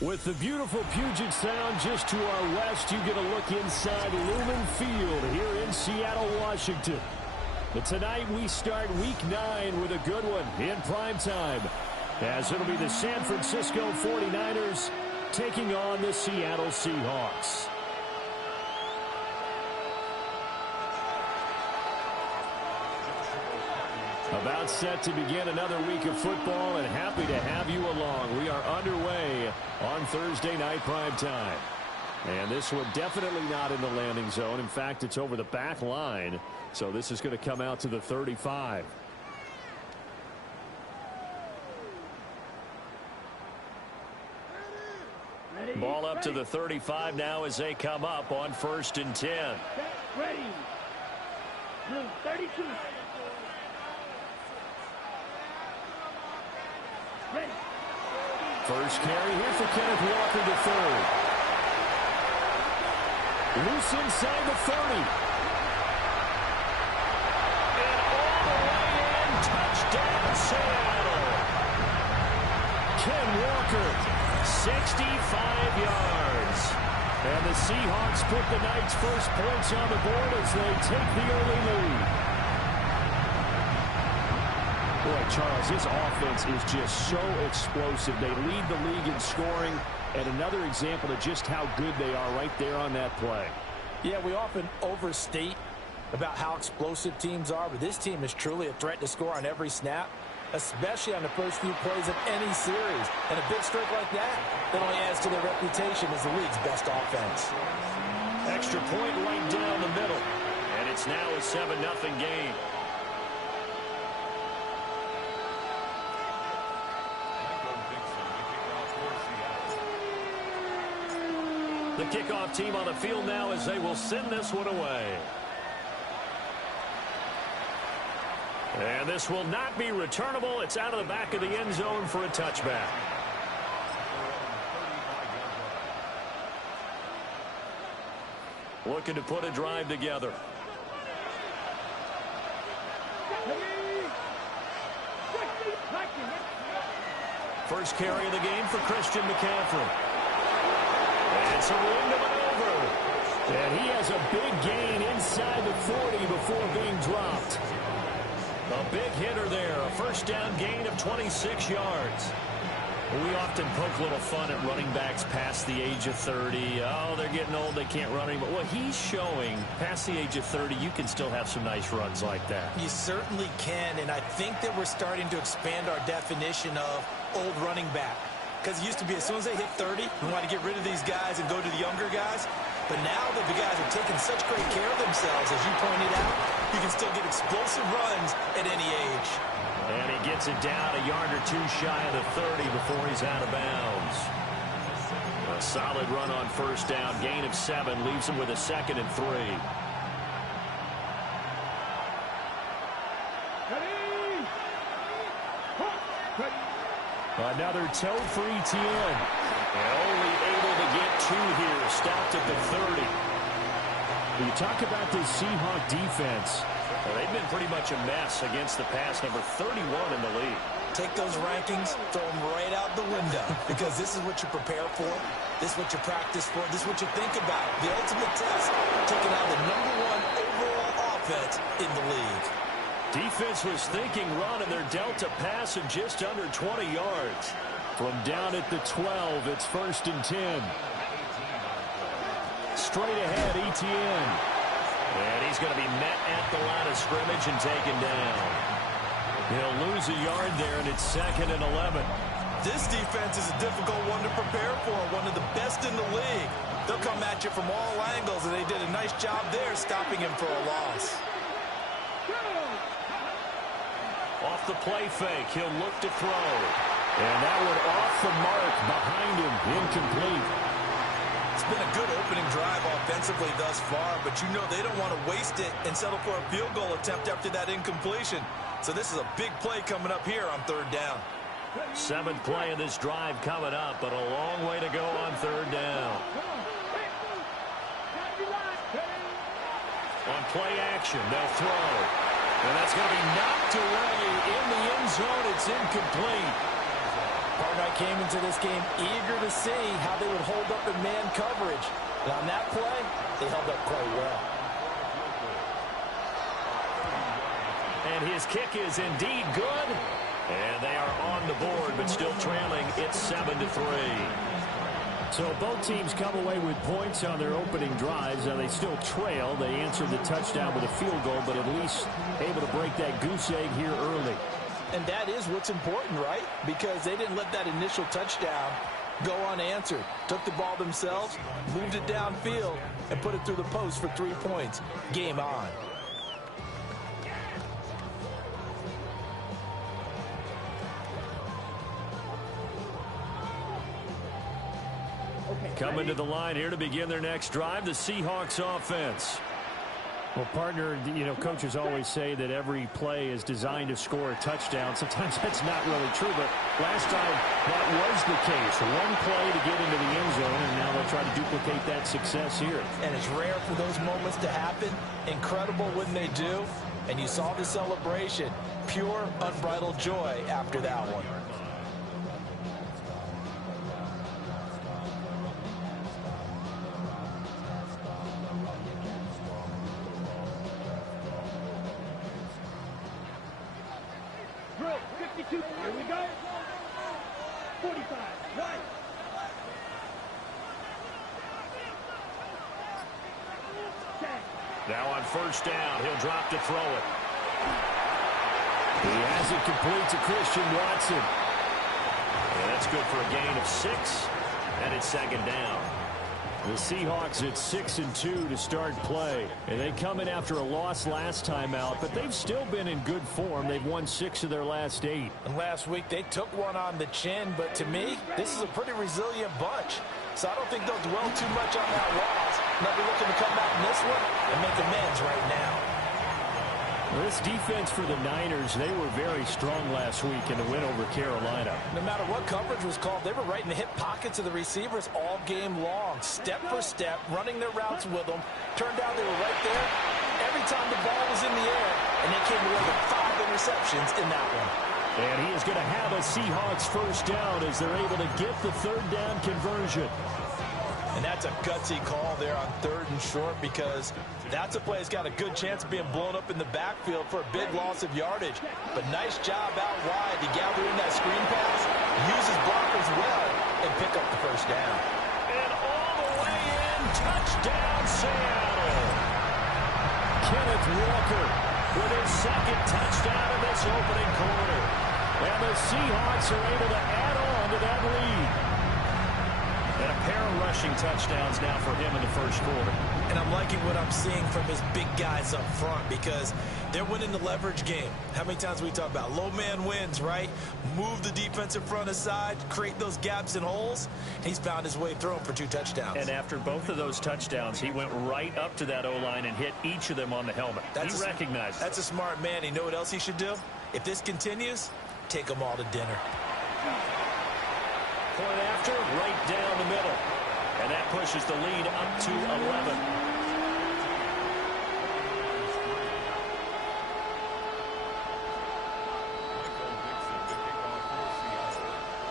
With the beautiful Puget Sound just to our west, you get a look inside Lumen Field here in Seattle, Washington. But tonight we start Week 9 with a good one in primetime, as it'll be the San Francisco 49ers taking on the Seattle Seahawks. About set to begin another week of football, and happy to have you along. We are underway on Thursday night primetime. And this one definitely not in the landing zone. In fact, it's over the back line. So this is going to come out to the 35. Ball up to the 35 now as they come up on 1st and 10. Ready. 32. Ready. First carry here for Kenneth Walker to third. Loose inside the 30. And all the way in. Touchdown, Seattle. Ken Walker, 65 yards. And the Seahawks put the Knights' first points on the board as they take the early lead. Boy, Charles, his offense is just so explosive. They lead the league in scoring, and another example of just how good they are right there on that play. Yeah, we often overstate about how explosive teams are, but this team is truly a threat to score on every snap, especially on the first few plays of any series. And a big streak like that only adds to their reputation as the league's best offense. Extra point right down the middle, and it's now a 7-0 game. The kickoff team on the field now as they will send this one away. And this will not be returnable. It's out of the back of the end zone for a touchback. Looking to put a drive together. First carry of the game for Christian McCaffrey. And some room to maneuver. And he has a big gain inside the 40 before being dropped. A big hitter there. A first down gain of 26 yards. We often poke a little fun at running backs past the age of 30. Oh, they're getting old. They can't run anymore. Well, he's showing past the age of 30, you can still have some nice runs like that. You certainly can, and I think that we're starting to expand our definition of old running back. Because it used to be as soon as they hit 30, we want to get rid of these guys and go to the younger guys. But now that the guys are taking such great care of themselves, as you pointed out, you can still get explosive runs at any age. And he gets it down a yard or two shy of the 30 before he's out of bounds. A solid run on first down. Gain of 7 leaves him with a 2nd and 3. Another toe for ETN. And only able to get 2 here. Stopped at the 30. When you talk about this Seahawk defense, well, they've been pretty much a mess against the pass, number 31 in the league. Take those rankings, throw them right out the window, because this is what you prepare for, this is what you practice for, this is what you think about. The ultimate test, taking out the #1 overall offense in the league. Defense was thinking run, and they're dealt a pass of just under 20 yards. From down at the 12, it's 1st and 10. Straight ahead, ETN. And he's going to be met at the line of scrimmage and taken down. He'll lose a yard there, and it's 2nd and 11. This defense is a difficult one to prepare for, one of the best in the league. They'll come at you from all angles, and they did a nice job there stopping him for a loss. Off the play fake, he'll look to throw. And that one off the mark behind him, incomplete. It's been a good opening drive offensively thus far, but you know they don't want to waste it and settle for a field goal attempt after that incompletion. So this is a big play coming up here on 3rd down. 7th play of this drive coming up, but a long way to go on 3rd down. On play action, they'll throw. And that's going to be knocked away in the end zone. It's incomplete. And I came into this game eager to see how they would hold up in man coverage. And on that play, they held up quite well. And his kick is indeed good. And they are on the board, but still trailing. It's 7-3. So both teams come away with points on their opening drives. Now they still trail. They answered the touchdown with a field goal, but at least able to break that goose egg here early. And that is what's important, right? Because they didn't let that initial touchdown go unanswered. Took the ball themselves, moved it downfield, and put it through the post for 3 points. Game on. Coming to the line here to begin their next drive, the Seahawks offense. Well, partner, you know, coaches always say that every play is designed to score a touchdown. Sometimes that's not really true, but last time that was the case. One play to get into the end zone, and now they'll try to duplicate that success here. And it's rare for those moments to happen. Incredible when they do. And you saw the celebration. Pure, unbridled joy after that one. Here we go. 45, right. Now on first down, he'll drop to throw it. He has it complete to Christian Watson. And that's good for a gain of 6, and it's second down. The Seahawks at 6-2 to start play. And they come in after a loss last time out, but they've still been in good form. They've won 6 of their last 8. And last week they took one on the chin, but to me, this is a pretty resilient bunch. So I don't think they'll dwell too much on that loss. They'll be looking to come out in this one and make amends right now. This defense for the Niners, they were very strong last week in the win over Carolina. No matter what coverage was called, they were right in the hip pockets of the receivers all game long, step for step, running their routes with them. Turned out they were right there every time the ball was in the air, and they came away with 5 interceptions in that one. And he is going to have a Seahawks first down as they're able to get the third down conversion. And that's a gutsy call there on 3rd and short, because that's a play that's got a good chance of being blown up in the backfield for a big loss of yardage. But nice job out wide to gather in that screen pass, use his blockers well, and pick up the first down. And all the way in, touchdown Seattle. Kenneth Walker With his second touchdown in this opening quarter. And the Seahawks are able to add on to that lead. And a pair of rushing touchdowns now for him in the first quarter. And I'm liking what I'm seeing from his big guys up front, because they're winning the leverage game. How many times we talk about low man wins, right? Move the defensive front aside, create those gaps and holes. He's found his way through them for 2 touchdowns. And after both of those touchdowns, he went right up to that O-line and hit each of them on the helmet. He recognized it. That's a smart man. You know what else he should do? If this continues, take them all to dinner. Point after, right down the middle. And that pushes the lead up to 11.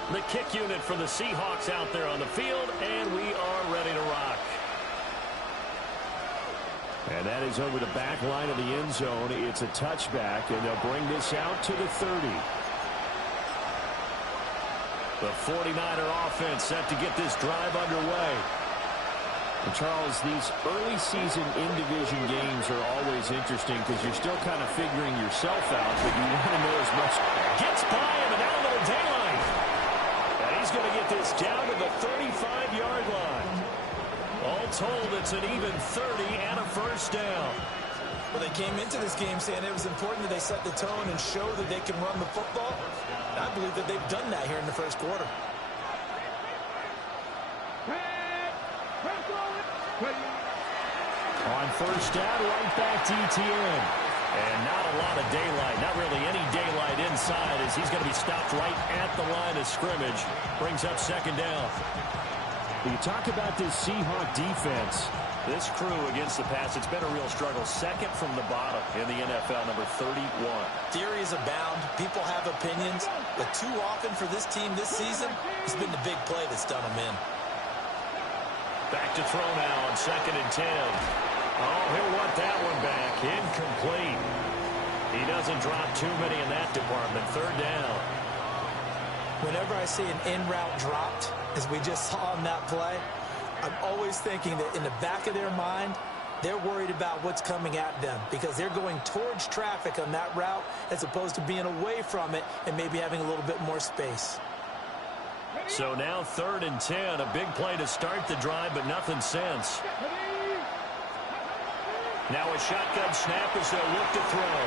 The kick unit for the Seahawks out there on the field, and we are ready to rock. And that is over the back line of the end zone. It's a touchback, and they'll bring this out to the 30. The 49er offense set to get this drive underway. And Charles, these early season in-division games are always interesting because you're still kind of figuring yourself out, but you want to know as much. Gets by him, and now a little daylight. And he's going to get this down to the 35-yard line. All told, it's an even 30 and a first down. Well, they came into this game saying it was important that they set the tone and show that they can run the football. And I believe that they've done that here in the first quarter. On first down, right back to ETN. And not a lot of daylight, not really any daylight inside, as he's going to be stopped right at the line of scrimmage. Brings up second down. You talk about this Seahawk defense. This crew against the pass, it's been a real struggle. Second from the bottom in the NFL, number 31. Theories abound. People have opinions. But too often for this team this season, it's been the big play that's done them in. Back to throw now on 2nd and 10. Oh, he'll want that one back. Incomplete. He doesn't drop too many in that department. 3rd down. Whenever I see an in route dropped, as we just saw in that play, I'm always thinking that in the back of their mind, they're worried about what's coming at them because they're going towards traffic on that route as opposed to being away from it and maybe having a little bit more space. So now 3rd and 10, a big play to start the drive, but nothing since. Now a shotgun snap as they'll look to throw.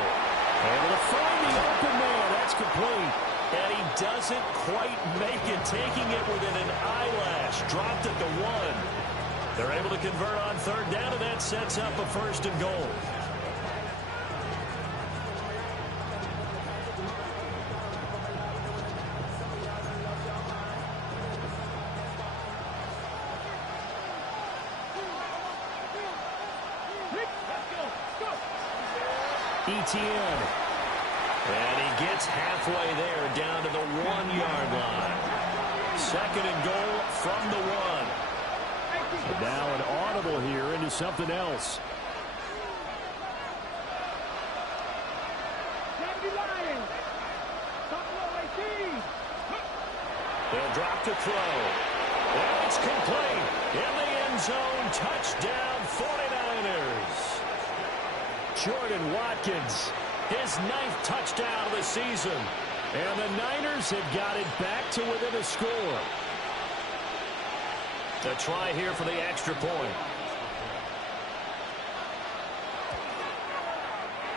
Able to find the open man. That's complete. And he doesn't quite make it, taking it within an eyelash. Dropped at the 1. They're able to convert on 3rd down, and that sets up a 1st and goal. Etienne. And he gets halfway there, down to the 1-yard line. 2nd and goal from the 1. And now an audible here into something else. They'll drop to throw. And it's complete. In the end zone, touchdown 49ers. Jordan Watkins, his 9th touchdown of the season. And the Niners have got it back to within a score. A try here for the extra point.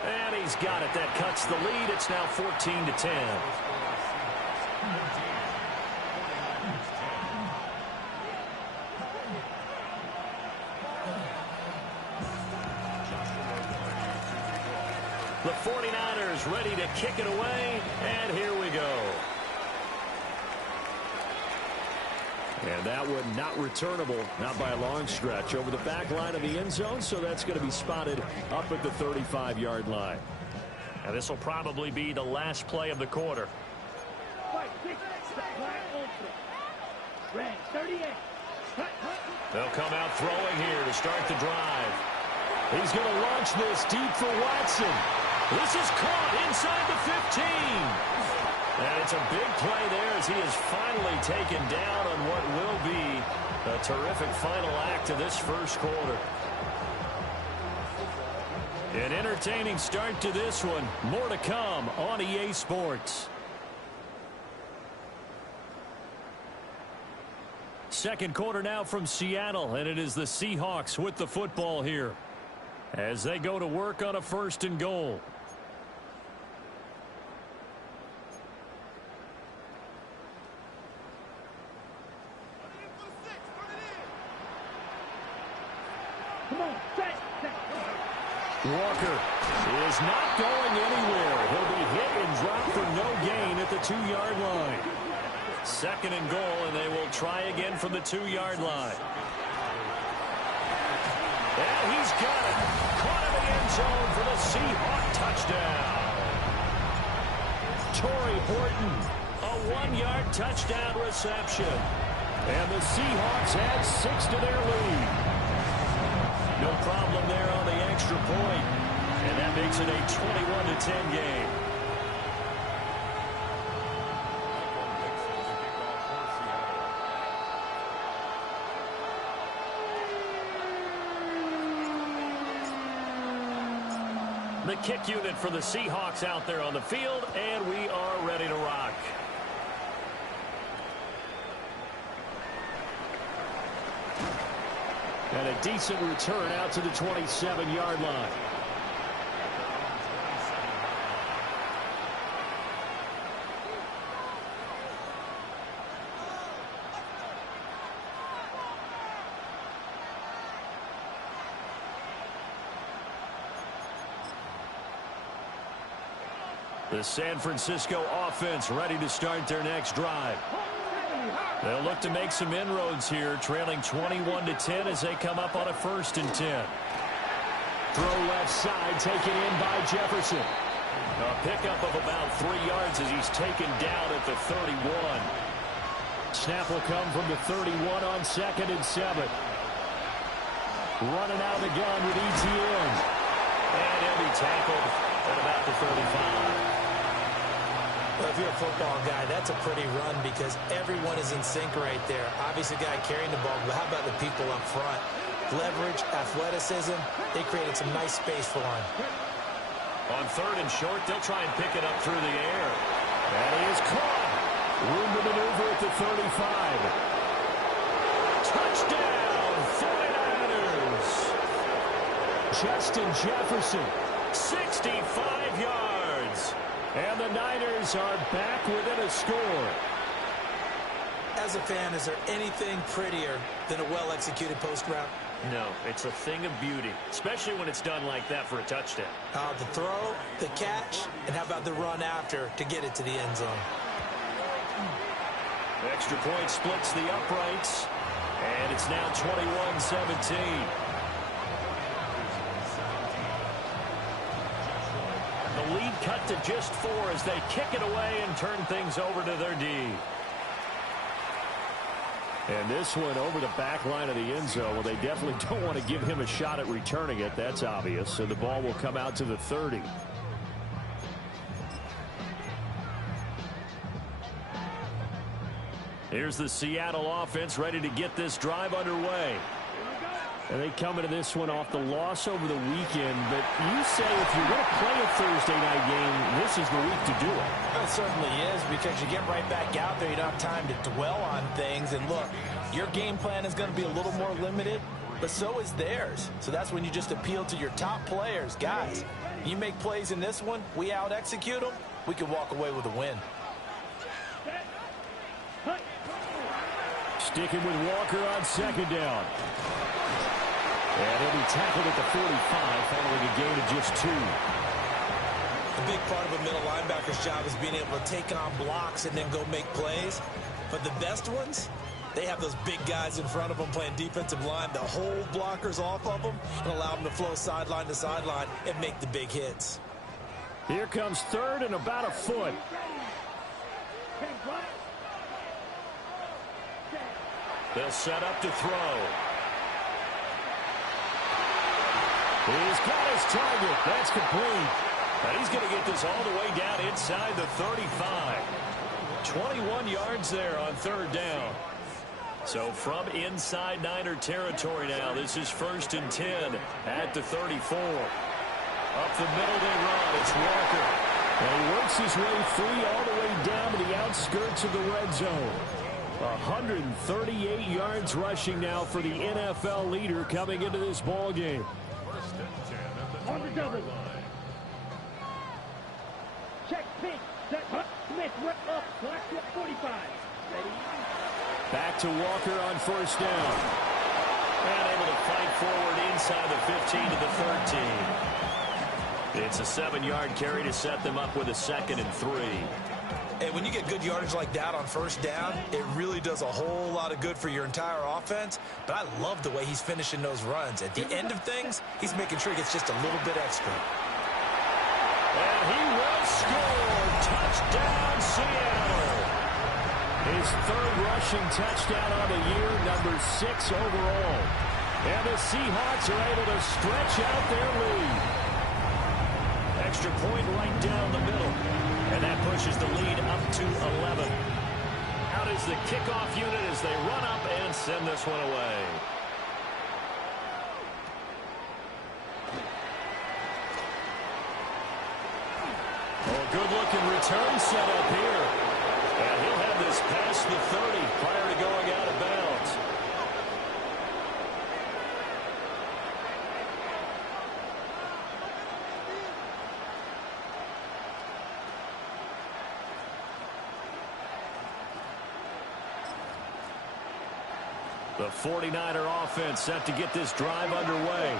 And he's got it. That cuts the lead. It's now 14-10. The 49ers ready to kick it away, and here we go. And that one not returnable, not by a long stretch, over the back line of the end zone, so that's going to be spotted up at the 35-yard line. And this will probably be the last play of the quarter. They'll come out throwing here to start the drive. He's going to launch this deep for Watson. This is caught inside the 15. And it's a big play there as he is finally taken down on what will be a terrific final act of this first quarter. An entertaining start to this one. More to come on EA Sports. Second quarter now from Seattle, and it is the Seahawks with the football here as they go to work on a 1st and goal. Walker is not going anywhere. He'll be hit and dropped for no gain at the 2-yard line. 2nd and goal, and they will try again from the 2-yard line. And he's got it. Caught in the end zone for the Seahawk touchdown. Torrey Horton, a 1-yard touchdown reception. And the Seahawks add 6 to their lead. No problem there on the extra point. And that makes it a 21-10 game. The kick unit for the Seahawks out there on the field, and we are ready to rock. And a decent return out to the 27-yard line. The San Francisco offense ready to start their next drive. They'll look to make some inroads here, trailing 21-10 as they come up on a 1st and 10. Throw left side, taken in by Jefferson. A pickup of about 3 yards as he's taken down at the 31. Snap will come from the 31 on 2nd and 7. Running out of the gun with ETN. And he'll be tackled at about the 35. Well, if you're a football guy, that's a pretty run because everyone is in sync right there. Obviously, the guy carrying the ball, but how about the people up front? Leverage, athleticism, they created some nice space for him. On 3rd and short, they'll try and pick it up through the air. And he is caught. Room to maneuver at the 35. Touchdown, 49ers. Justin Jefferson, 65 yards. And the Niners are back within a score. As a fan, is there anything prettier than a well-executed post route? No, it's a thing of beauty, especially when it's done like that for a touchdown. The throw, the catch, and how about the run after to get it to the end zone? Extra point splits the uprights, and it's now 21-17. The lead cut to just 4 as they kick it away and turn things over to their D. And this one over the back line of the end zone. Well, they definitely don't want to give him a shot at returning it. That's obvious. So the ball will come out to the 30. Here's the Seattle offense ready to get this drive underway. And they come into this one off the loss over the weekend. But you say if you're going to play a Thursday night game, this is the week to do it. It certainly is because you get right back out there. You don't have time to dwell on things. And look, your game plan is going to be a little more limited, but so is theirs. So that's when you just appeal to your top players. Guys, you make plays in this one, we out-execute them, we can walk away with a win. Sticking with Walker on 2nd down. And he'll be tackled at the 45 following a gain of just 2. A big part of a middle linebacker's job is being able to take on blocks and then go make plays. But the best ones, they have those big guys in front of them playing defensive line that hold blockers off of them and allow them to flow sideline to sideline and make the big hits. Here comes 3rd and about a foot. They'll set up to throw. He's got his target. That's complete. And he's going to get this all the way down inside the 35. 21 yards there on 3rd down. So from inside Niner territory now, this is 1st and 10 at the 34. Up the middle they run. It's Walker. And he works his way free all the way down to the outskirts of the red zone. 138 yards rushing now for the NFL leader coming into this ball game. On the double. Check pink. Set Smith up. Black 45. Ready. Back to Walker on 1st down. And able to fight forward inside the 15 to the 13. It's a 7-yard carry to set them up with a 2nd and 3. And when you get good yardage like that on 1st down, it really does a whole lot of good for your entire offense. But I love the way he's finishing those runs. At the end of things, he's making sure he gets just a little bit extra. And he will score. Touchdown, Seattle. His 3rd rushing touchdown on the year, number 6 overall. And the Seahawks are able to stretch out their lead. Extra point right down the middle. And that pushes the lead up to 11. Out is the kickoff unit as they run up and send this one away. Oh, good-looking return set up here. And he'll have this past the 30 prior to going out of bounds. The 49er offense set to get this drive underway.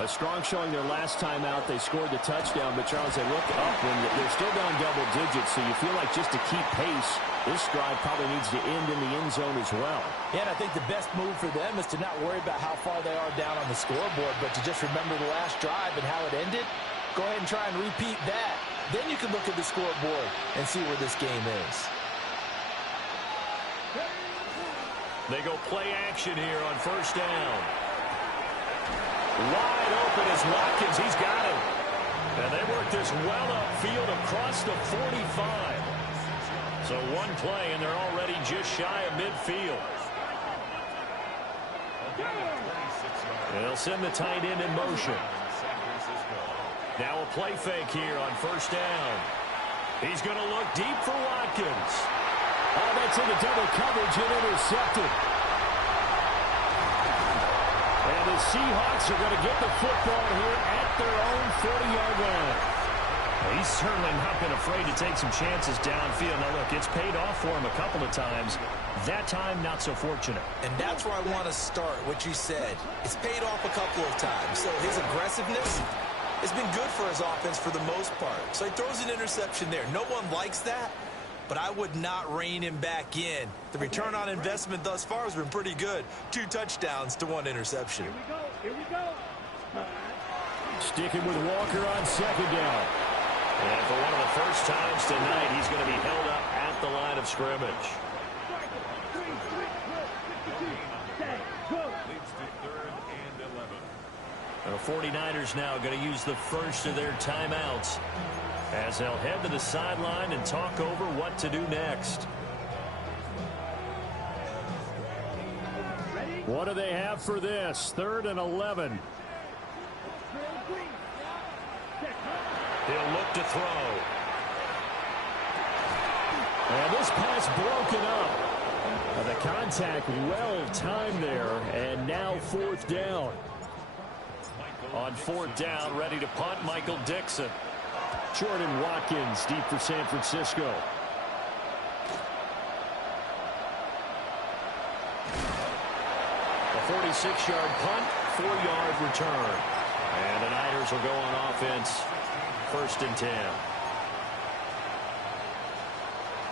A strong showing their last time out. They scored the touchdown, but Charles, they look up when they're still down double digits, so you feel like just to keep pace, this drive probably needs to end in the end zone as well. Yeah, and I think the best move for them is to not worry about how far they are down on the scoreboard, but to just remember the last drive and how it ended. Go ahead and try and repeat that. Then you can look at the scoreboard and see where this game is. They go play action here on first down. Wide open is Watkins. He's got him. And they work this well upfield across the 45. So one play, and they're already just shy of midfield. They'll send the tight end in motion. Now a play fake here on first down. He's going to look deep for Watkins. Oh, that's into double coverage and intercepted. And the Seahawks are going to get the football here at their own 40-yard line. He's certainly not been afraid to take some chances downfield. Now, look, it's paid off for him a couple of times. That time, not so fortunate. And that's where I want to start, what you said. It's paid off a couple of times. So his aggressiveness has been good for his offense for the most part. So he throws an interception there. No one likes that, but I would not rein him back in. The return on investment thus far has been pretty good. 2 touchdowns to 1 interception. Here we go. Sticking with Walker on second down. And for one of the first times tonight, he's going to be held up at the line of scrimmage. The 49ers now going to use the first of their timeouts as they'll head to the sideline and talk over what to do next. What do they have for this? 3rd and 11. He'll look to throw. And this pass broken up. The contact well timed there, and now 4th down. On 4th down, ready to punt, Michael Dixon. Jordan Watkins deep for San Francisco. A 46-yard punt, 4-yard return. And the Niners will go on offense. 1st and 10.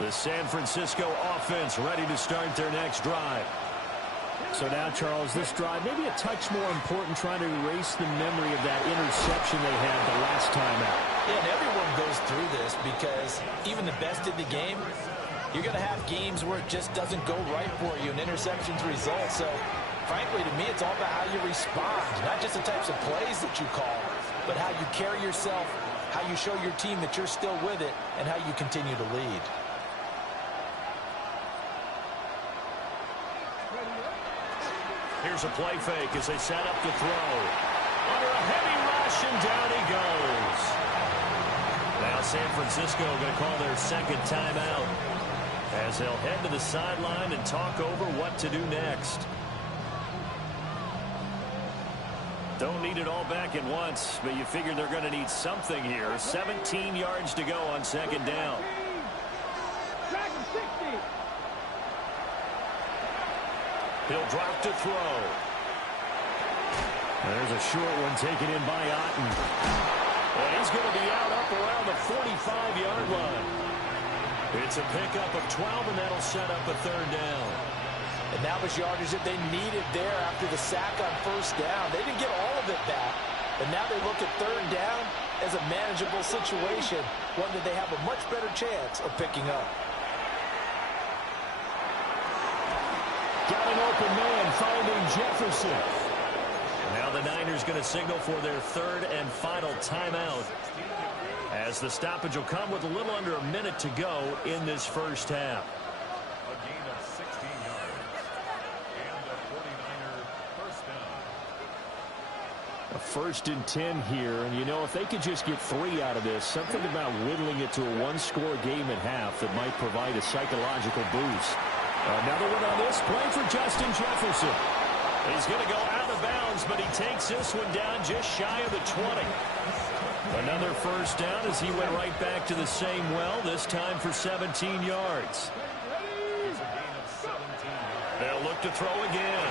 The San Francisco offense ready to start their next drive. So now, Charles, this drive maybe a touch more important, trying to erase the memory of that interception they had the last time out. Yeah, and everyone goes through this because even the best in the game, you're going to have games where it just doesn't go right for you and interceptions result. So, frankly, to me, it's all about how you respond, not just the types of plays that you call, but how you carry yourself, how you show your team that you're still with it, and how you continue to lead. Here's a play fake as they set up the throw. Under a heavy rush, and down he goes. Now San Francisco going to call their 2nd timeout as they'll head to the sideline and talk over what to do next. Don't need it all back at once, but you figure they're going to need something here. 17 yards to go on 2nd down. He'll drop to throw. There's a short one taken in by Otten. And he's going to be out up around the 45-yard line. It's a pickup of 12, and that'll set up a 3rd down. And that was yardage that they needed there after the sack on 1st down. They didn't get all of it back, but now they look at 3rd down as a manageable situation, one that they have a much better chance of picking up. Got an open man finding Jefferson. Now the Niners going to signal for their 3rd and final timeout as the stoppage will come with a little under a minute to go in this 1st half. A gain of 16 yards and a 49er 1st down. A 1st and 10 here, and you know, if they could just get 3 out of this, something about whittling it to a 1-score game at half that might provide a psychological boost. Another one on this play for Justin Jefferson. He's going to go out of bounds, but he takes this one down just shy of the 20. Another 1st down as he went right back to the same well, this time for 17 yards. They'll look to throw again.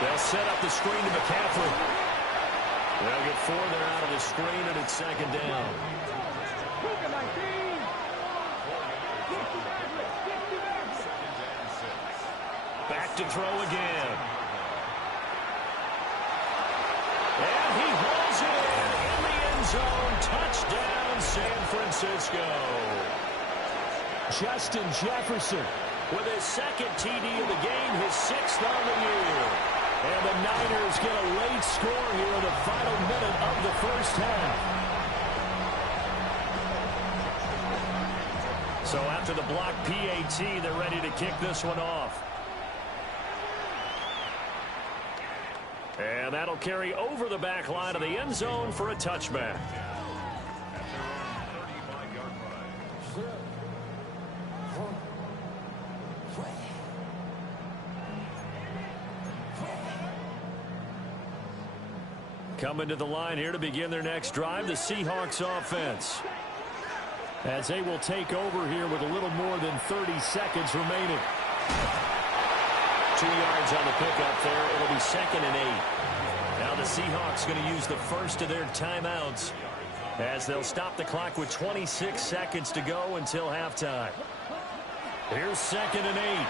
They'll set up the screen to McCaffrey. They'll get 4 there out of the screen, and it's second down. Back to throw again. And he hauls it in the end zone. Touchdown, San Francisco. Justin Jefferson with his second TD of the game, his 6th on the year. And the Niners get a late score here in the final minute of the first half. So after the block PAT, they're ready to kick this one off. And that'll carry over the back line of the end zone for a touchback. Coming to the line here to begin their next drive, the Seahawks offense. As they will take over here with a little more than 30 seconds remaining. 2 yards on the pickup there. It'll be 2nd and 8. Now the Seahawks going to use the first of their timeouts as they'll stop the clock with 26 seconds to go until halftime. Here's 2nd and 8.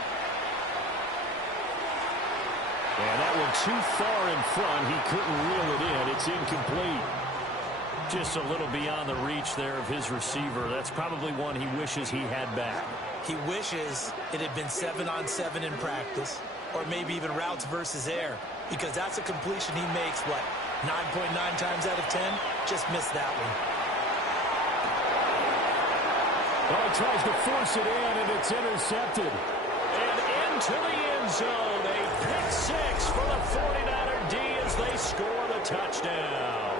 And that one too far in front. He couldn't reel it in. It's incomplete. Just a little beyond the reach there of his receiver. That's probably one he wishes he had back. He wishes it had been 7-on-7 in practice, or maybe even routes versus air, because that's a completion he makes, what, 9.9 times out of 10? Just missed that one. Oh, he tries to force it in, and it's intercepted. And into the end zone. A pick 6 for the 49er D as they score the touchdown.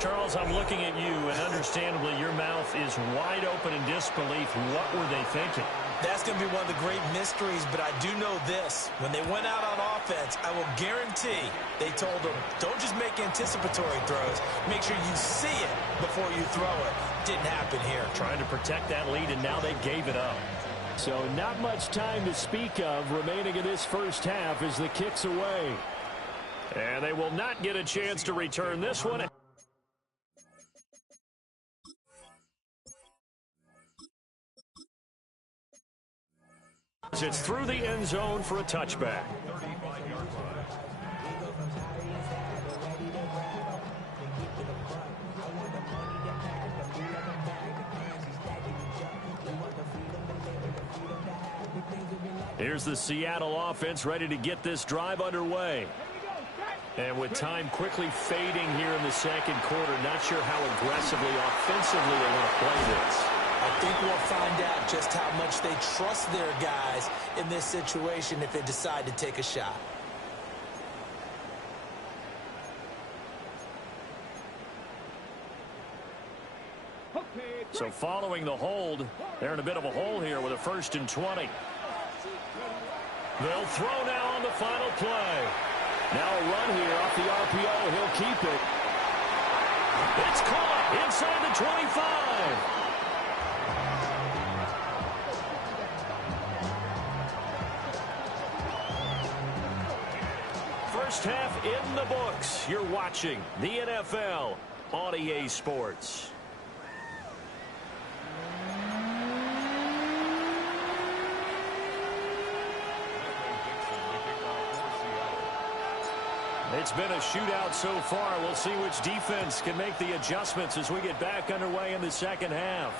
Charles, I'm looking at you, and understandably, your mouth is wide open in disbelief. What were they thinking? That's going to be one of the great mysteries, but I do know this. When they went out on offense, I will guarantee they told them, don't just make anticipatory throws. Make sure you see it before you throw it. Didn't happen here. Trying to protect that lead, and now they gave it up. So not much time to speak of remaining in this first half as the kick's away. And they will not get a chance to return this one. It's through the end zone for a touchback. Here's the Seattle offense ready to get this drive underway. And with time quickly fading here in the second quarter, not sure how aggressively, offensively they want to play this. I think we'll find out just how much they trust their guys in this situation if they decide to take a shot. So following the hold, they're in a bit of a hole here with a 1st and 20. They'll throw now on the final play. Now a run here off the RPO. He'll keep it. It's caught inside the 25. First half in the books. You're watching the NFL on EA Sports. It's been a shootout so far. We'll see which defense can make the adjustments as we get back underway in the second half.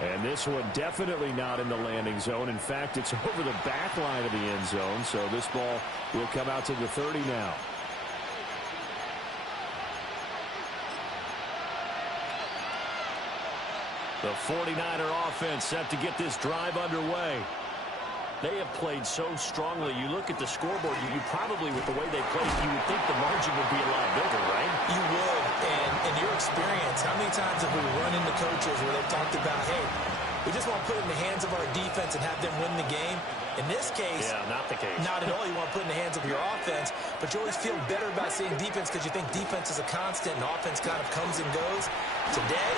And this one definitely not in the landing zone. In fact, it's over the back line of the end zone. So this ball will come out to the 30 now. The 49er offense set to get this drive underway. They have played so strongly. You look at the scoreboard, you probably, with the way they played, you would think the margin would be a lot bigger, right? You would. And in your experience, how many times have we run into coaches where they've talked about, hey, we just want to put it in the hands of our defense and have them win the game? In this case, yeah, not the case. Not at all. You want to put it in the hands of your offense, but you always feel better about seeing defense because you think defense is a constant and offense kind of comes and goes. Today,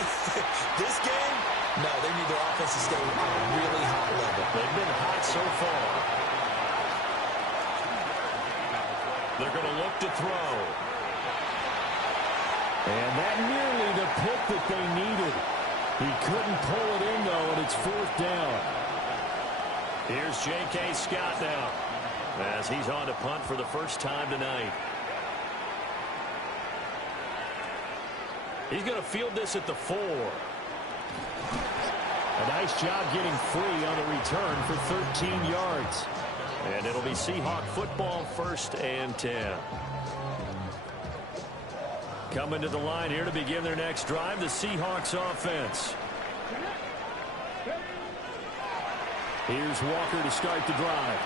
this game, no, they need their offense to stay on a really hot level. They've been hot so far. They're going to look to throw. And that nearly the pick that they needed. He couldn't pull it in, though, and it's 4th down. Here's J.K. Scott now, as he's on to punt for the first time tonight. He's going to field this at the 4. A nice job getting free on the return for 13 yards. And it'll be Seahawk football, 1st and 10. Coming to the line here to begin their next drive, the Seahawks offense. Here's Walker to start the drive.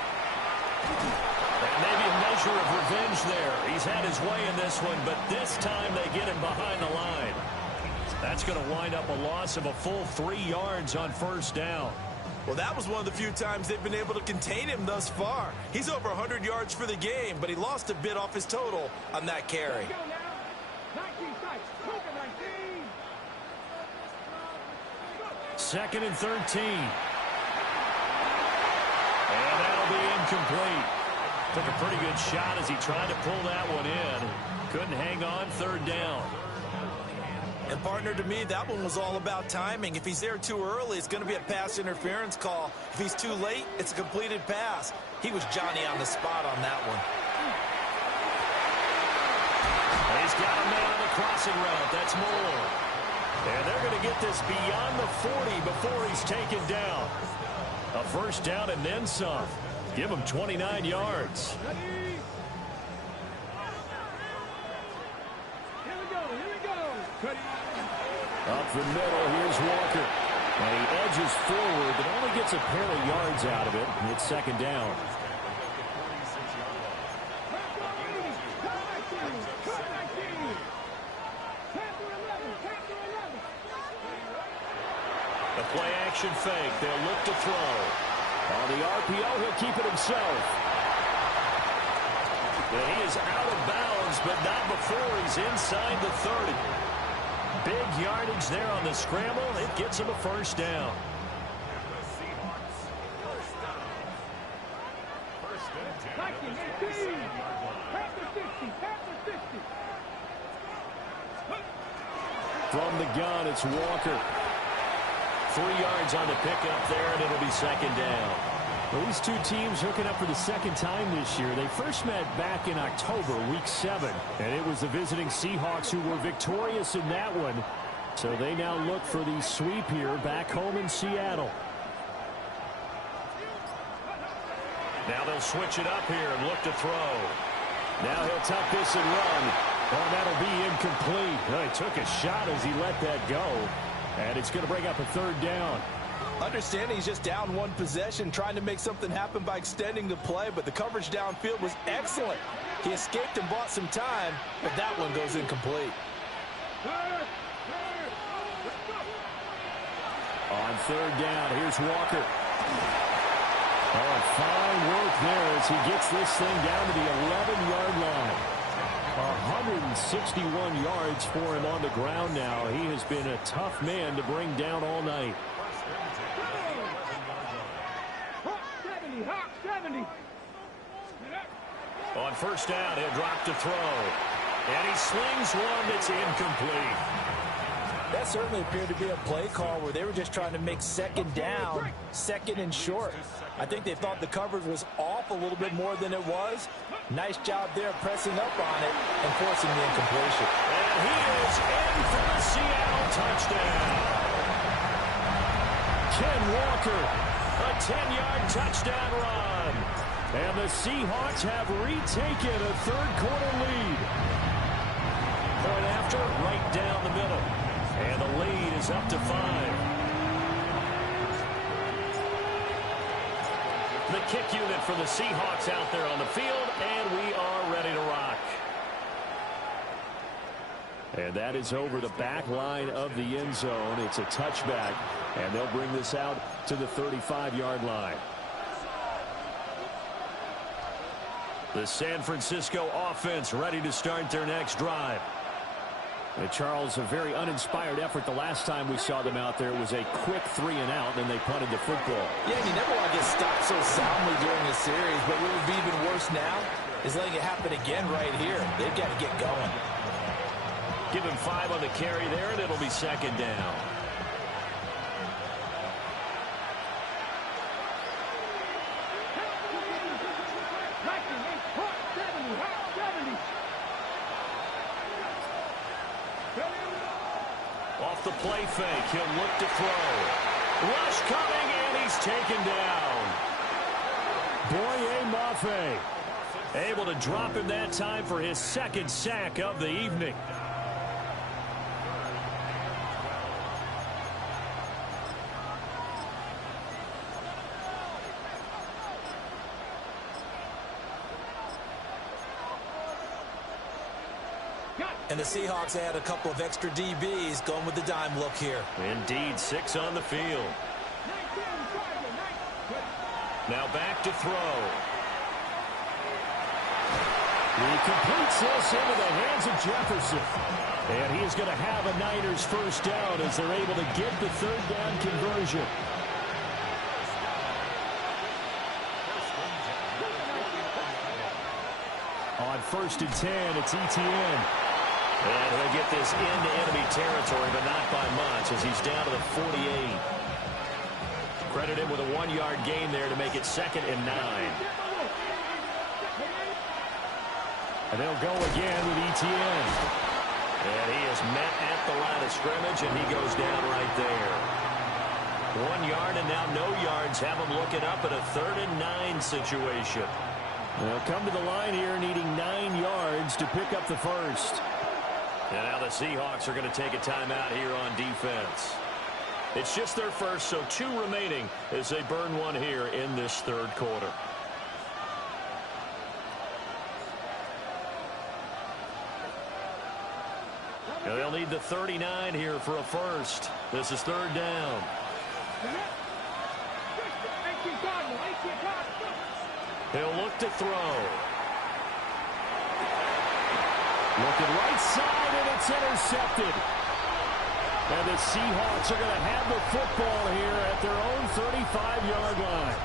And maybe a measure of revenge there. He's had his way in this one, but this time they get him behind the line. That's going to wind up a loss of a full 3 yards on 1st down. Well, that was one of the few times they've been able to contain him thus far. He's over 100 yards for the game, but he lost a bit off his total on that carry. 2nd and 13. And that'll be incomplete. Took a pretty good shot as he tried to pull that one in. Couldn't hang on, 3rd down. And, partner, to me, that one was all about timing. If he's there too early, it's going to be a pass interference call. If he's too late, it's a completed pass. He was Johnny on the spot on that one. He's got a man on the crossing route. That's Moore. And they're going to get this beyond the 40 before he's taken down. A 1st down and then some. Give him 29 yards. Up the middle, here's Walker. And he edges forward, but only gets a pair of yards out of it. And it's 2nd down. The play action fake. They'll look to throw. On the RPO, he'll keep it himself. He is out of bounds, but not before he's inside the 30. Big yardage there on the scramble. It gets him a 1st down. From the gun, it's Walker. 3 yards on the pickup there, and it'll be 2nd down. Well, these two teams hooking up for the 2nd time this year. They first met back in October, week 7. And it was the visiting Seahawks who were victorious in that one. So they now look for the sweep here back home in Seattle. Now they'll switch it up here and look to throw. Now he'll tuck this and run. Oh, that'll be incomplete. Oh, he took a shot as he let that go. And it's going to bring up a 3rd down. Understanding he's just down one possession, trying to make something happen by extending the play, but the coverage downfield was excellent. He escaped and bought some time, but that one goes incomplete. On 3rd down, here's Walker. Oh, fine work there as he gets this thing down to the 11-yard line. 161 yards for him on the ground now. He has been a tough man to bring down all night. On 1st down, he'll drop to throw. And he slings one that's incomplete. That certainly appeared to be a play call where they were just trying to make 2nd down, 2nd and short. I think they thought the coverage was off a little bit more than it was. Nice job there pressing up on it and forcing the incompletion. And he is in for the Seattle touchdown. Ken Walker, a 10-yard touchdown run. And the Seahawks have retaken a 3rd quarter lead. Point after, right down the middle. And the lead is up to 5. The kick unit for the Seahawks out there on the field, and we are ready to rock. And that is over the back line of the end zone. It's a touchback, and they'll bring this out to the 35-yard line. The San Francisco offense ready to start their next drive. Charles, a very uninspired effort the last time we saw them out there. It was a quick 3-and-out, then they punted the football. Yeah, you never want to get stopped so soundly during a series, but what would be even worse now is letting it happen again right here. They've got to get going. Give him 5 on the carry there, and it'll be second down. Off the play fake, he'll look to throw. Rush coming, and he's taken down. Boye Mafe able to drop him that time for his second sack of the evening. And the Seahawks add a couple of extra DBs going with the dime look here. Indeed, 6 on the field. Now back to throw. He completes this into the hands of Jefferson. And he is going to have a Niners first down as they're able to get the third down conversion. On 1st and 10, it's ETN. And he'll get this into enemy territory, but not by much as he's down to the 48. Credit him with a 1-yard gain there to make it 2nd and 9. And they'll go again with ETN. And he is met at the line of scrimmage, and he goes down right there. 1 yard and now no yards. Have him looking up at a 3rd and 9 situation. They'll come to the line here needing 9 yards to pick up the first. And now the Seahawks are going to take a timeout here on defense. It's just their first, so 2 remaining as they burn one here in this 3rd quarter. And they'll need the 39 here for a first. This is 3rd down. He'll look to throw. Looking right side, and it's intercepted. And the Seahawks are going to have the football here at their own 35-yard line.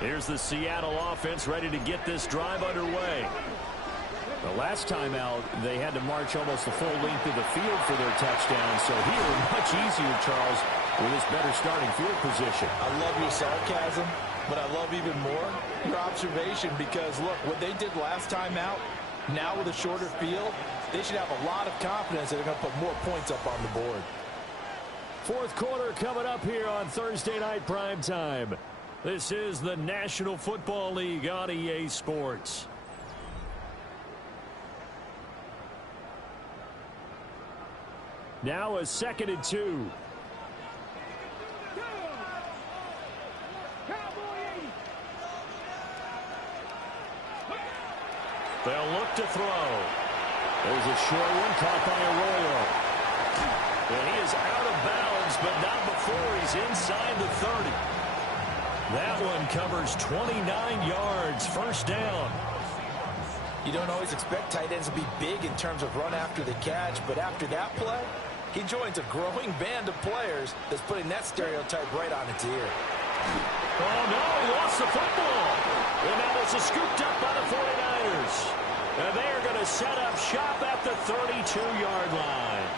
Here's the Seattle offense ready to get this drive underway. The last time out, they had to march almost the full length of the field for their touchdown. So here, much easier, Charles, with this better starting field position. I love your sarcasm, but I love even more your observation because, look, what they did last time out, now with a shorter field, they should have a lot of confidence that they're going to put more points up on the board. 4th quarter coming up here on Thursday Night Primetime. This is the National Football League on EA Sports. Now a 2nd and 2. They'll look to throw. There's a short one caught by Arroyo. And he is out of bounds, but not before he's inside the 30. That one covers 29 yards. First down. You don't always expect tight ends to be big in terms of run after the catch, but after that play, he joins a growing band of players that's putting that stereotype right on its ear. Oh, no, he lost the football. And now this is scooped up by the 49ers. And they are going to set up shop at the 32-yard line.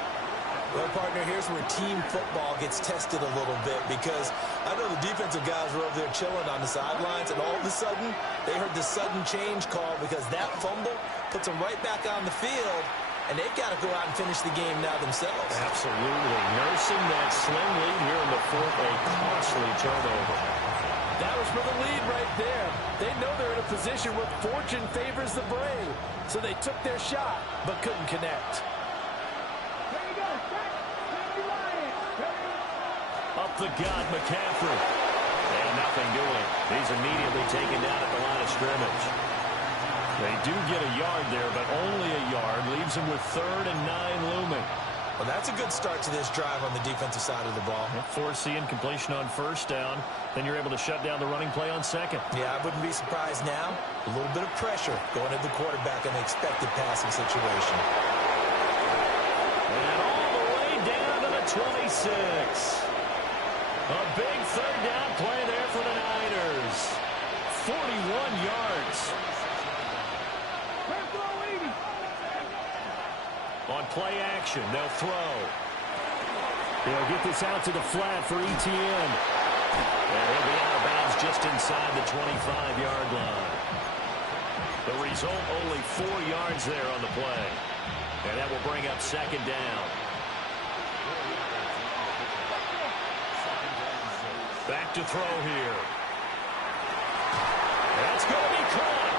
Well, partner, here's where team football gets tested a little bit because I know the defensive guys were over there chilling on the sidelines, and all of a sudden, they heard the sudden change call because that fumble puts them right back on the field, and they've got to go out and finish the game now themselves. Absolutely. Nursing that slim lead here in the 4th, a costly turnover. That was for the lead right there. They know they're in a position where fortune favors the brave, so they took their shot but couldn't connect. Up the gut, McCaffrey. And nothing doing. He's immediately taken down at the line of scrimmage. They do get a yard there, but only a yard. Leaves them with 3rd and 9 looming. Well, that's a good start to this drive on the defensive side of the ball. Forcing completion on first down. Then you're able to shut down the running play on second. Yeah, I wouldn't be surprised now. A little bit of pressure going at the quarterback in the expected passing situation. And all the way down to the 26. A big third down play there for the Niners. 41 yards. On play action, they'll throw. They'll get this out to the flat for Etienne. And he'll be out of bounds just inside the 25-yard line. The result, only 4 yards there on the play. And that will bring up second down. Back to throw here. That's going to be caught.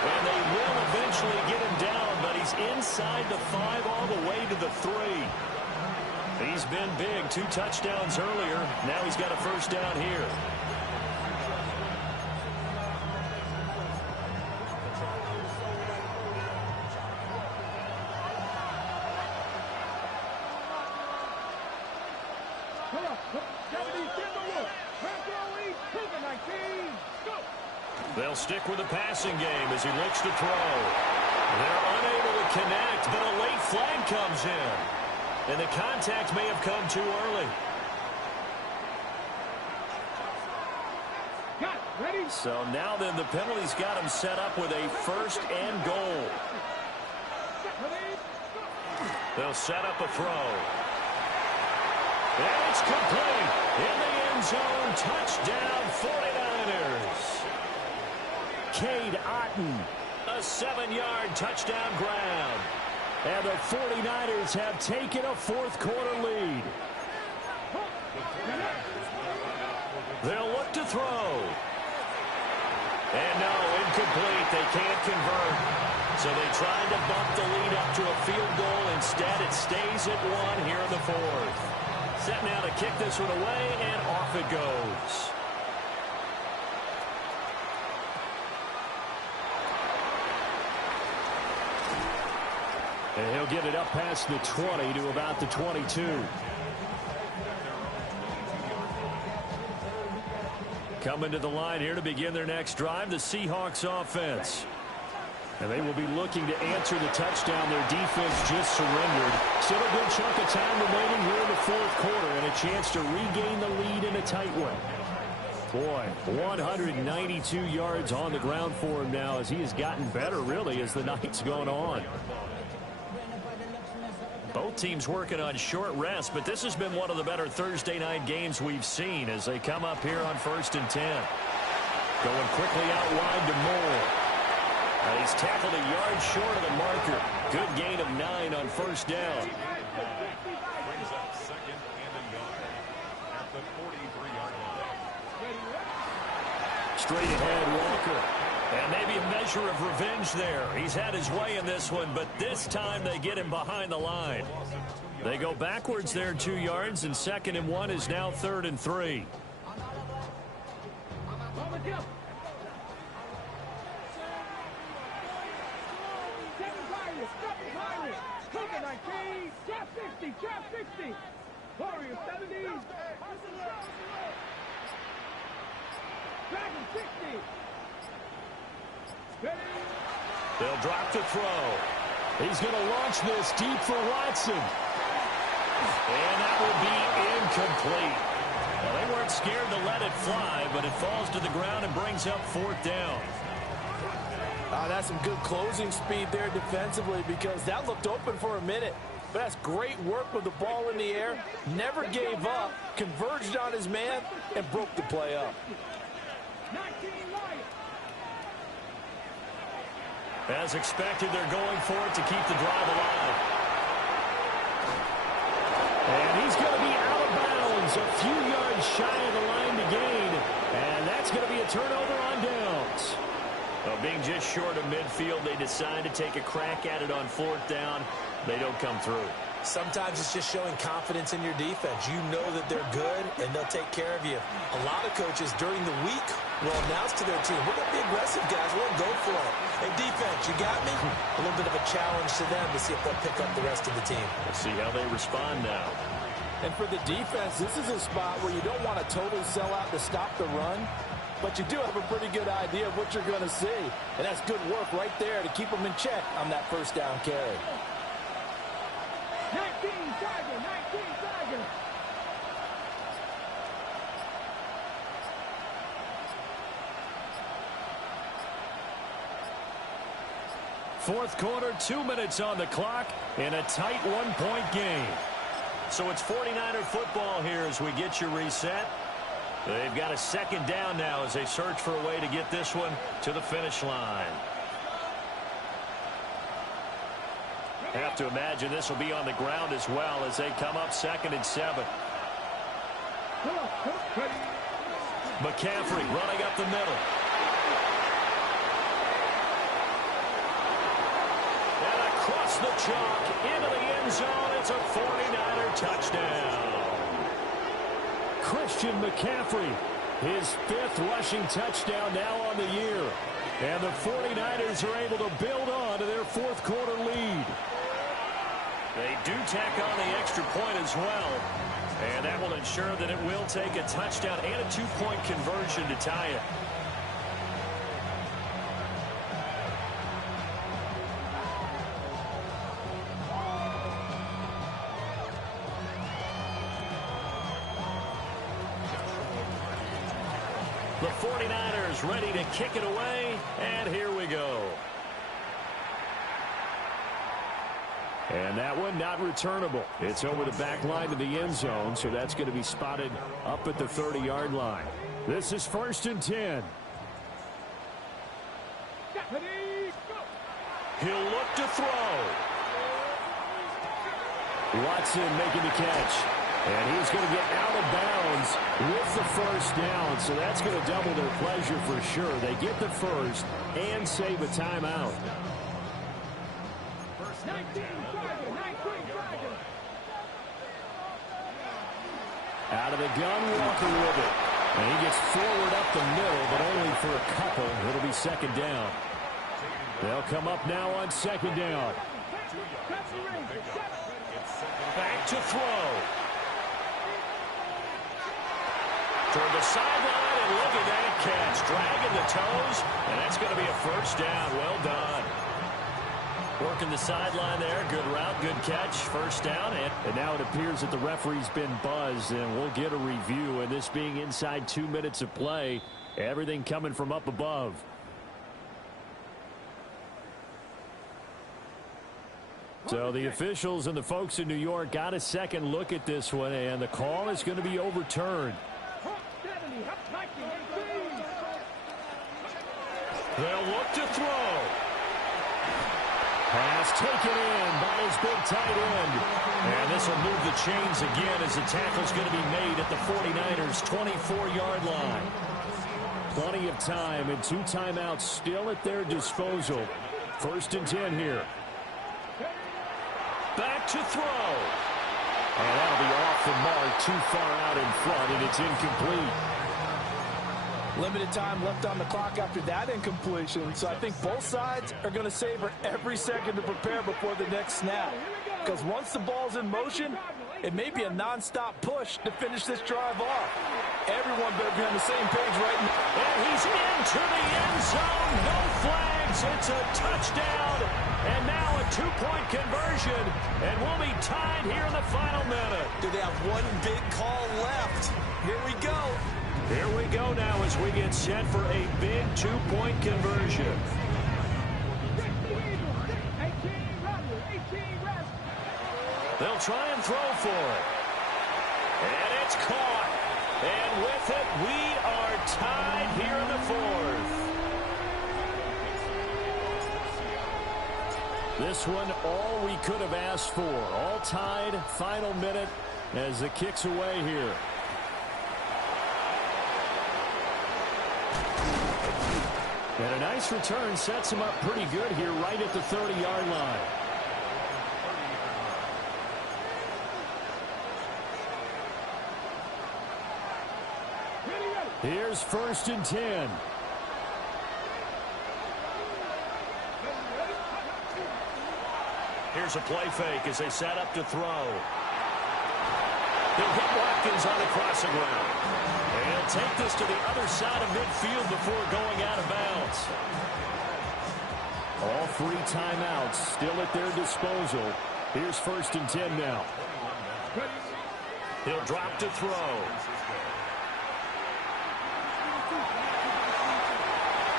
And they will eventually get him down, but he's inside the 5 all the way to the 3. He's been big. 2 touchdowns earlier. Now he's got a first down here. They'll stick with the passing game as he looks to throw. They're unable to connect, but a late flag comes in. And the contact may have come too early. So now then the penalty's got him set up with a first and goal. They'll set up a throw. And it's complete. In the end zone, touchdown 49ers. Cade Otton, a 7-yard touchdown grab. And the 49ers have taken a fourth-quarter lead. They'll look to throw. And no, incomplete. They can't convert. So they tried to bump the lead up to a field goal. Instead, it stays at 1 here in the fourth. Set now to kick this one away, and off it goes. And he'll get it up past the 20 to about the 22. Coming to the line here to begin their next drive, the Seahawks offense. And they will be looking to answer the touchdown their defense just surrendered. Still a good chunk of time remaining here in the fourth quarter and a chance to regain the lead in a tight one. Boy, 192 yards on the ground for him now as he has gotten better, really, as the night's gone on. Both teams working on short rest, but this has been one of the better Thursday night games we've seen as they come up here on 1st and 10. Going quickly out wide to Moore. And he's tackled a yard short of the marker. Good gain of 9 on first down. Brings up second and a yard at the 43-yard line. Straight ahead, Walker. And maybe a measure of revenge there. He's had his way in this one, but this time they get him behind the line. They go backwards there 2 yards, and 2nd and 1 is now 3rd and 3. Warrior 70. Dragon 60. They'll drop the throw. He's going to launch this deep for Watson. And that will be incomplete. Well, they weren't scared to let it fly, but it falls to the ground and brings up 4th down. That's some good closing speed there defensively because that looked open for a minute. But that's great work with the ball in the air. Never gave up, converged on his man, and broke the play up. As expected, they're going for it to keep the drive alive. And he's going to be out of bounds, a few yards shy of the line to gain. And that's going to be a turnover on downs. Well, being just short of midfield, they decide to take a crack at it on 4th down. they don't come through. Sometimes it's just showing confidence in your defense. You know that they're good, and they'll take care of you. A lot of coaches during the week will announce to their team, we're going to be aggressive, guys. We'll go for it. Hey, defense, you got me? A little bit of a challenge to them to see if they'll pick up the rest of the team. We'll see how they respond now. And for the defense, this is a spot where you don't want to totally sell out to stop the run, but you do have a pretty good idea of what you're going to see. And that's good work right there to keep them in check on that first down carry. 19 Tiger, 19 Tiger. Fourth quarter, 2 minutes on the clock in a tight one-point game. So it's 49er football here as we get you reset. They've got a second down now as they search for a way to get this one to the finish line. Have to imagine this will be on the ground as well as they come up 2nd and 7. McCaffrey running up the middle. And across the chalk into the end zone. It's a 49er touchdown. Christian McCaffrey, his 5th rushing touchdown now on the year. And the 49ers are able to build on to their 4th quarter lead. They do tack on the extra point as well. And that will ensure that it will take a touchdown and a 2-point conversion to tie it. The 49ers ready to kick it away, and here we go. And that one not returnable. It's over the back line of the end zone, so that's going to be spotted up at the 30-yard line. This is 1st and 10. He'll look to throw. Watson making the catch. And he's going to get out of bounds with the first down, so that's going to double their pleasure for sure. They get the first and save a timeout. 19 Tiger, 19 Tiger. Out of the gun, Walker with it. And he gets forward up the middle, but only for a couple. It'll be 2nd down. They'll come up now on 2nd down. Back to throw. Toward the sideline, and look at that catch. Dragging the toes, and that's going to be a first down. Well done. Working the sideline there. Good route, good catch. First down. And now it appears that the referee's been buzzed, and we'll get a review. And this being inside 2 minutes of play, everything coming from up above. So the officials and the folks in New York got a second look at this one, and the call is going to be overturned. They'll look to throw. Pass taken in by his big tight end. And this will move the chains again as the tackle's going to be made at the 49ers' 24-yard line. Plenty of time and 2 timeouts still at their disposal. 1st and 10 here. Back to throw. And that'll be off the mark, too far out in front, and it's incomplete. Limited time left on the clock after that incompletion, so I think both sides are going to savor every second to prepare before the next snap. Because once the ball's in motion, it may be a nonstop push to finish this drive off. Everyone better be on the same page right now. And he's into the end zone. No flags. It's a touchdown. And now a 2-point conversion. And we'll be tied here in the final minute. Do they have one big call left? Here we go. Here we go now as we get set for a big 2-point conversion. They'll try and throw for it. And it's caught. And with it, we are tied here in the 4th. This one, all we could have asked for. All tied, final minute as the kick's away here. And a nice return sets him up pretty good here right at the 30-yard line. Here's 1st and 10. Here's a play fake as they set up to throw. He'll hit Watkins on the crossing route. And he'll take this to the other side of midfield before going out of bounds. All 3 timeouts still at their disposal. Here's 1st and 10 now. He'll drop to throw.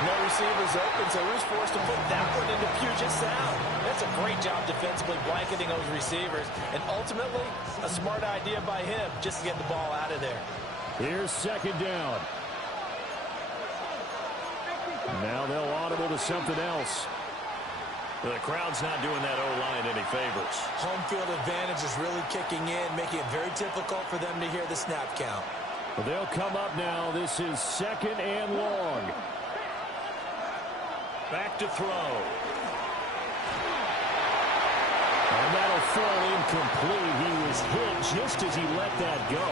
No receivers open, so he was forced to put that one into Puget Sound. That's a great job defensively blanketing those receivers. And ultimately, a smart idea by him just to get the ball out of there. Here's 2nd down. Now they'll audible to something else. The crowd's not doing that O-line any favors. Home field advantage is really kicking in, making it very difficult for them to hear the snap count. Well, they'll come up now. This is 2nd and long. Back to throw. And that'll fall incomplete. He was hit just as he let that go.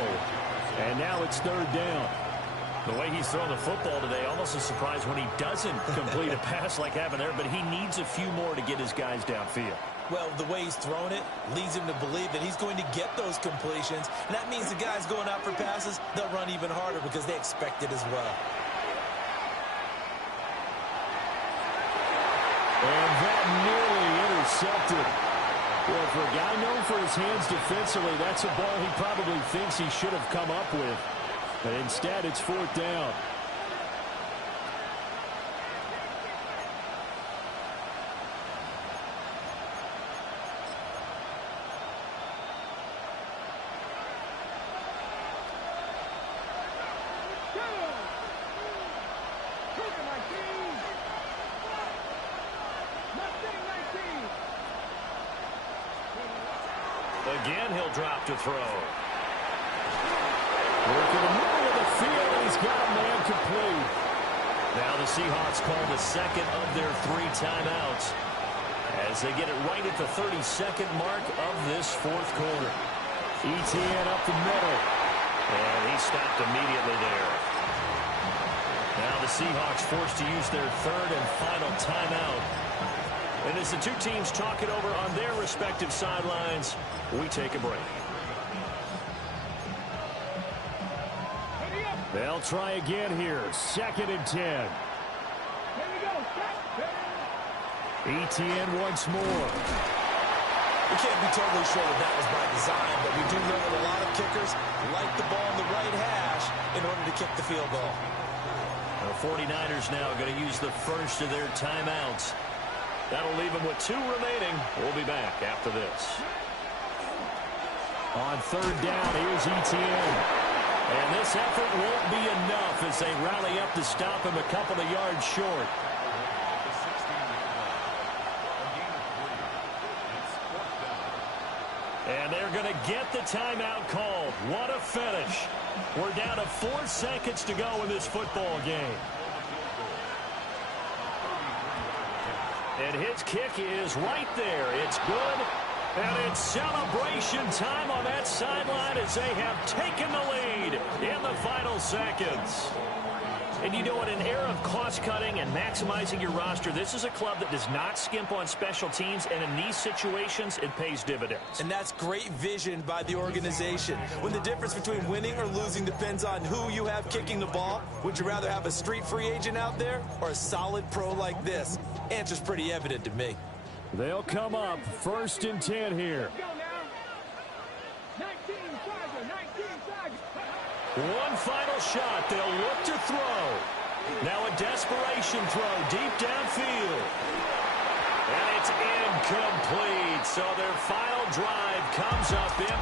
And now it's 3rd down. The way he's throwing the football today, almost a surprise when he doesn't complete a pass like happened there, but he needs a few more to get his guys downfield. Well, the way he's thrown it leads him to believe that he's going to get those completions. And that means the guys going out for passes, they'll run even harder because they expect it as well. And that nearly intercepted. Well, for a guy known for his hands defensively, that's a ball he probably thinks he should have come up with. But instead, it's 4th down. Again, he'll drop to throw. Work in the middle of the field, and he's got a man complete. Now the Seahawks call the 2nd of their 3 timeouts as they get it right at the 32nd mark of this 4th quarter. ETN up the middle. And he stopped immediately there. Now the Seahawks forced to use their 3rd and final timeout. And as the 2 teams talk it over on their respective sidelines, we take a break. They'll try again here. 2nd and 10. ETN once more. We can't be totally sure that was by design, but we do know that a lot of kickers like the ball in the right hash in order to kick the field goal. The 49ers now going to use the first of their timeouts. That'll leave them with 2 remaining. We'll be back after this. On 3rd down, here's ETN. And this effort won't be enough as they rally up to stop him a couple of yards short. And they're going to get the timeout called. What a finish. We're down to 4 seconds to go in this football game. And his kick is right there. It's good. And it's celebration time on that sideline as they have taken the lead in the final seconds. And you know, in an era of cost-cutting and maximizing your roster, this is a club that does not skimp on special teams, and in these situations, it pays dividends. And that's great vision by the organization. When the difference between winning or losing depends on who you have kicking the ball, would you rather have a street free agent out there or a solid pro like this? Answer's pretty evident to me. They'll come up 1st and 10 here. One final shot. They'll look to throw. Now a desperation throw deep downfield. And it's incomplete. So their final drive comes up empty.